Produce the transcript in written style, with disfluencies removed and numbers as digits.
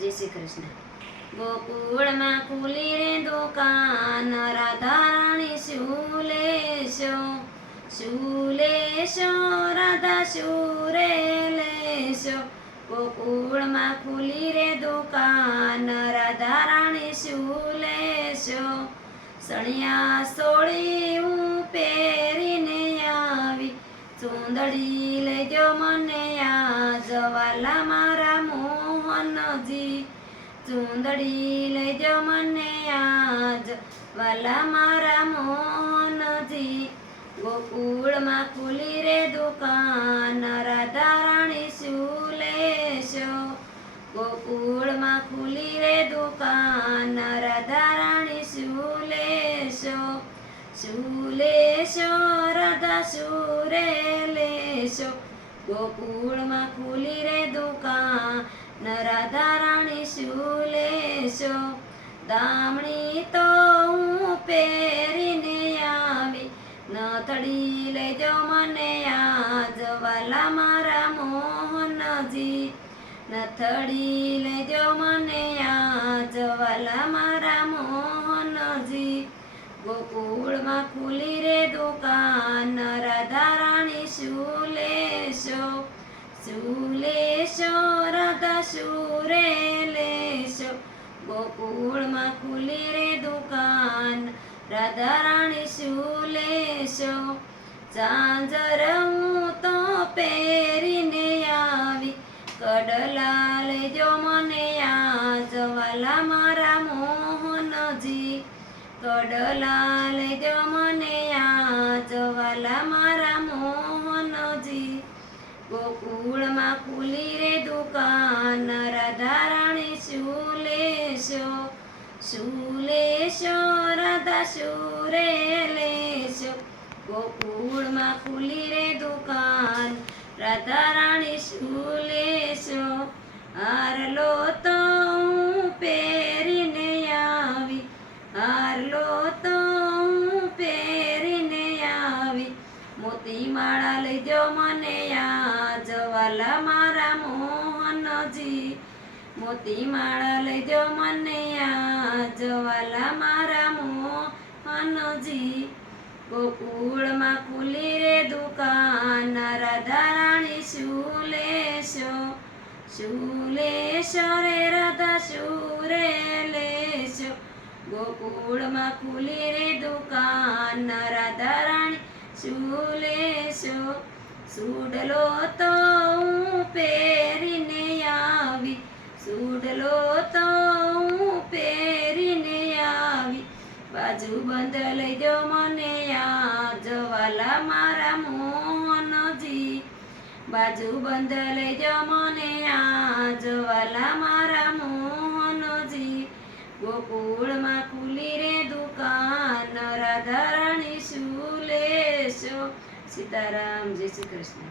જય શ્રી કૃષ્ણ. ગોકુળમાં ખુલી રે દુકાન, રાધારાણી શું લેશો, શું લેશો રાધા શું રે લેશો. ગોકુળમાં ખુલી રે દુકાન, રાધારાણી શું લેશો. સણિયા સોળી હું પહેરીને આવી, ચૂંદડી લેજો મને આજ વાલા મારા મોહનજી. ચૂંદડી લેજો મને આજ વાલા મારા મોહનજી. ગોકુળમાં ખુલી રે દુકાન, રાધારાણી શું લેશો. ગોકુળમાં ખુલી રે દુકાન, રાધારાણી શું લેશો. શું લેશો રાધા શું રે લેશો. ગોકુળમાં ખુલી રે દુકાન, રાધારાણી શું લેશો. દામણી તો હું પહેરીને આવી, નથડી લેજો મને આજ વાલા મારા મોહનજી. નથડી લેજો મને આજ વાલા મારા મોહનજી. ગોકુળમાં ખુલી રે દુકાન, રાધારાણી શું લેશો. શું લેશો રાધા શું રે લેશો. ગોકુળમાં ખુલી રે દુકાન, રાધારાણી શું લેશો. ઝાંઝર હું તો પહેરીને આવી, કડલા લેજો મને આજ વાલા મારા મોહનજી. કડલા લેજો મને આજ વાલા મારા મોહનજી. ગોકુળમાં ખુલી રે દુકાન, રાધારાણી શું લેશો. શું લેશો રાધા શું રે લેશો. ગોકુળમાં ખુલી રે દુકાન, રાધારાણી શું લેશો. હારલો તો હું પહેરીને આવી, હારલો તો હું પહેરીને આવી, મોતી માળા લેજો મને આજ વાલા મારા મોહનજી. મોતી માળા લેજો મને આજ વાલા મારા મોહનજી. ગોકુળમાં ખુલી રે દુકાન, રાધારાણી શું લેશો. શું લેશો રે રાધા શું રે લેશો. ગોકુળમાં ખુલી રે દુકાન, રાધારાણી શું લેશો. સુડલો તો હું પહેરીને આવી, સુડલો તો હું પહેરીને આવી, બાજુબંધ લેજો મને આજ વાલા મારા મોહનજી. બાજુબંધ લેજો મને આજ વાલા મારા મોહનજી. ગોકુળમાં ખુલી રે દુકાન, રાધારાણી શું લેશો. સીતારામ. જય શ્રી કૃષ્ણ.